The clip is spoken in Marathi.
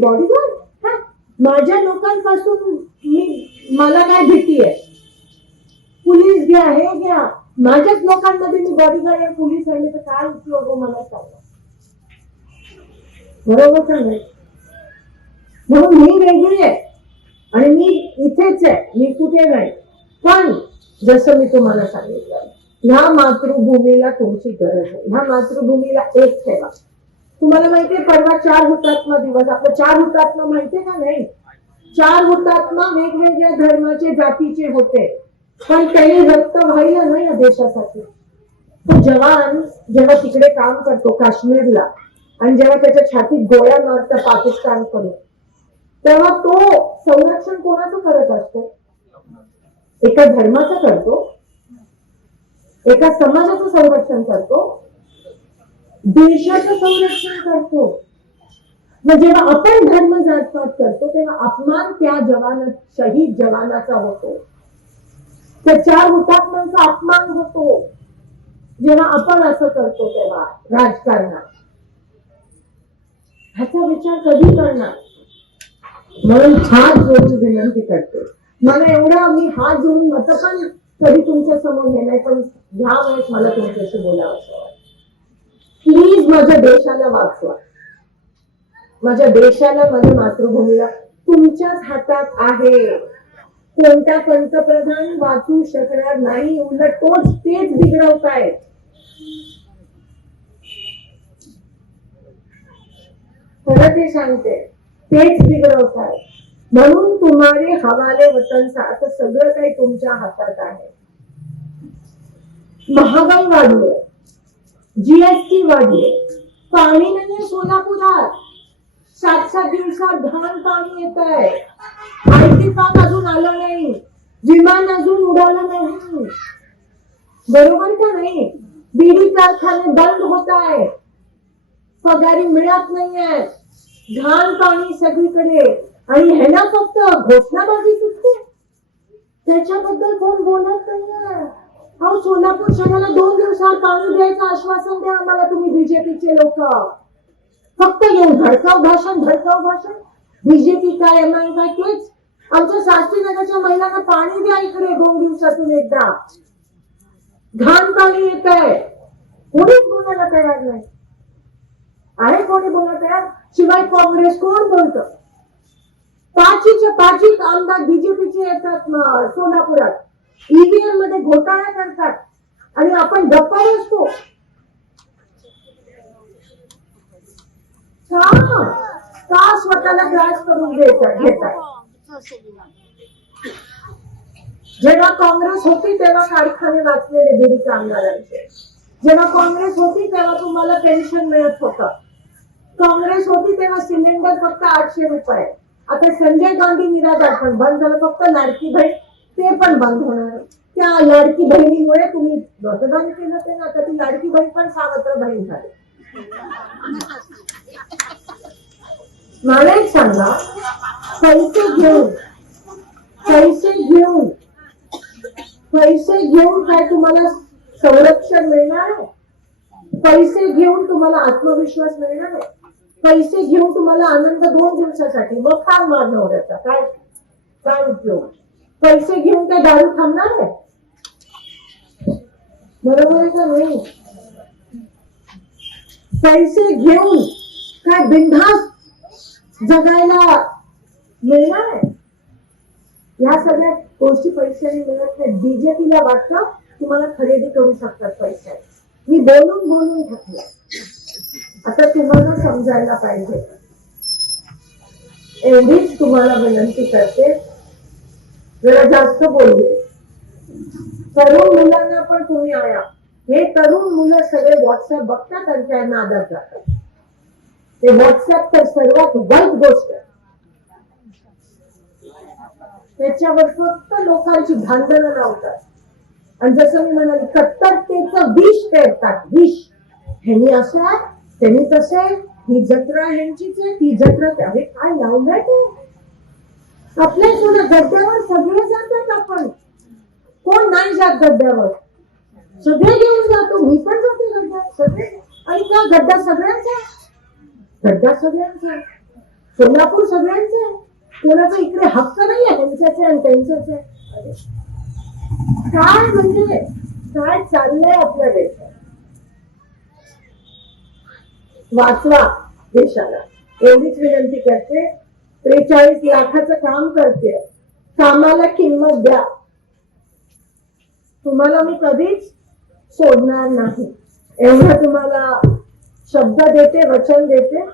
बॉडीगार्ड? माझ्या लोकांपासून मला काय भीती आहे? पोलीस घ्या, हे घ्या, माझ्याच लोकांमध्ये मी बॉडीगार्ड आणि पोलीस आणले तर काय उपयोग हो मला सांगा. बरोबर का नाही? म्हणून मी वेगळी आहे आणि मी इथेच आहे, मी कुठे नाही. पण जसं मी तुम्हाला सांगितलं, ह्या मातृभूमीला तुमची गरज आहे. ह्या मातृभूमीला एक ठेवा. तुम्हाला माहितीये परवा 4 हुतात्मा दिवस. आपलं 4 हुतात्मा माहितीये का नाही? 4 हुतात्मा वेगवेगळ्या धर्माचे जातीचे होते, पण त्यांनी रक्त वाहिलं नाही या देशासाठी. तो जवान जेव्हा तिकडे काम करतो काश्मीरला आणि जेव्हा त्याच्या छातीत गोळ्या मारतं पाकिस्तान कडून, तेव्हा तो संरक्षण कोणाचं करत असतो? एका धर्माचं करतो, एका समाजाचं संरक्षण करतो, देशाचं संरक्षण करतो. मग जेव्हा आपण धर्म जातपात करतो तेव्हा अपमान त्या शहीद जवानाचा होतो, त्या 4 हुतात्म्यांचा अपमान होतो. जेव्हा आपण असं करतो तेव्हा राजकारणात ह्याचा विचार कधी करणार? म्हणून हात जोडून विनंती करते. मला एवढं मी हात जोडून मत पण कधी तुमच्या समोर हे नाही, पण ह्या वेळेस मला तुमच्याशी बोलावं असं वाटतं. प्लीज माझ्या देशाला वाचवा. माझ्या देशाला, माझ्या मातृभूमीला तुमच्याच हातात आहे. कोणता पंतप्रधान वाचू शकणार नाही, उलट तेच बिघडवतायत. खरं ते सांगते, तेच बिघडवतायत. म्हणून तुम्हारे हवाले वतन सा, आता सगळं काही तुमच्या हातात आहे. महागाई वाढली, जीएसटी वाढली, पाणी नाहीये सोलापुरात. 7-7 दिवसात घाण पाणी येत आहे. आयटी पार्क अजून आलं नाही, विमान अजून उडालं नाही. बरोबर का नाही? बीडी कारखाने बंद होत आहे, पगारी मिळत नाहीये, घाण पाणी सगळीकडे. आणि ह्याला फक्त घोषणाबाजी सुटते, त्याच्याबद्दल कोण बोलत नाहीये. अहो, सोलापूर शहराला 2 दिवसात पाणी द्यायचं आश्वासन द्या आम्हाला तुम्ही बीजेपीचे लोक. फक्त येऊन धडकाव भाषण. बीजेपी काय, एमआय काय, तेच. आमच्या शास्त्रीनगरच्या महिलांना पाणी द्या इकडे 2 दिवसातून एकदा. घाण पाणी येत आहे, कोणीच बोलायला तयार नाही. आहे कोणी बोलत तयार? शिवाय काँग्रेस कोण बोलतं? 5 आमदार बीजेपीचे येतात सोलापुरात, ईव्हीएम मध्ये घोटाळा करतात आणि आपण गप्पा असतो. का स्वतःला ग्रास करून घेतात? जेव्हा काँग्रेस होती तेव्हा कारखाने वाचलेले बीडी कामगारांचे. जेव्हा काँग्रेस होती तेव्हा तुम्हाला पेन्शन मिळत होतं. काँग्रेस होती तेव्हा सिलेंडर फक्त 800 रुपये. आता संजय गांधी निराधार पण बंद झालं, फक्त लाडकी बहीण ते पण बंद होणार. त्या लाडकी बहिणीमुळे तुम्ही मतदान केलं ते ना, आता ती लाडकी बहीण पण सावत्र बहीण झाली. मला एक सांगा, पैसे घेऊन काय तुम्हाला संरक्षण मिळणार आहे? पैसे घेऊन तुम्हाला आत्मविश्वास मिळणार आहे? पैसे घेऊन तुम्हाला आनंद 2 दिवसासाठी, मग काय मागणार याचा? काय उपयोग? पैसे घेऊन काय दारू थांबणार आहे? बरोबर आहे का नाही? पैसे घेऊन काय बिनधास्त जगायला मिळणार आहे? या सगळ्या गोष्टी पैशाने मिळत नाही. बीजेपीला वाटतं तुम्हाला खरेदी करू शकतात पैसे. मी बोलून थकले. आता तुम्हाला समजायला पाहिजे. एवढीच तुम्हाला विनंती करते, जरा जास्त बोलू. तरुण मुलांना पण तुम्ही आया. हे तरुण मुलं सगळे व्हॉट्सअप बघतात आणि त्या नादात जातात. ते व्हॉट्सअप तर सर्वात वाईट गोष्ट आहे. त्याच्यावर फक्त लोकांची भांडणं लावतात आणि जसं मी म्हणाले कट्टरतेचं विष पेरतात. विष. ह्यांनी असं आहे, त्यांनी तसं आहे, ही जत्रा ह्यांचीच आहे, ती जत्रा. अरे काय लावलंय ते? आपल्या थोड्या गड्ड्यावर सगळे जातात. आपण कोण नाही जात गड्ड्यावर? सगळे घेऊन जातो. मी पण जाते गड्ड्यावर, सगळे. आणि त्या गड्डा सगळ्यांचा. सोलापूर सगळ्यांचं आहे. कोणाचा इकडे हक्क नाहीये त्यांच्याच आहे आणि त्यांचंच आहे. अरे, काय म्हणजे काय चाललंय आपल्या देशात. वाचवा देशाला एवढीच विनंती करते. 43 लाखाचं काम करते. कामाला किंमत द्या. तुम्हाला मी कधीच सोडणार नाही एवढं तुम्हाला शब्द देते, वचन देते.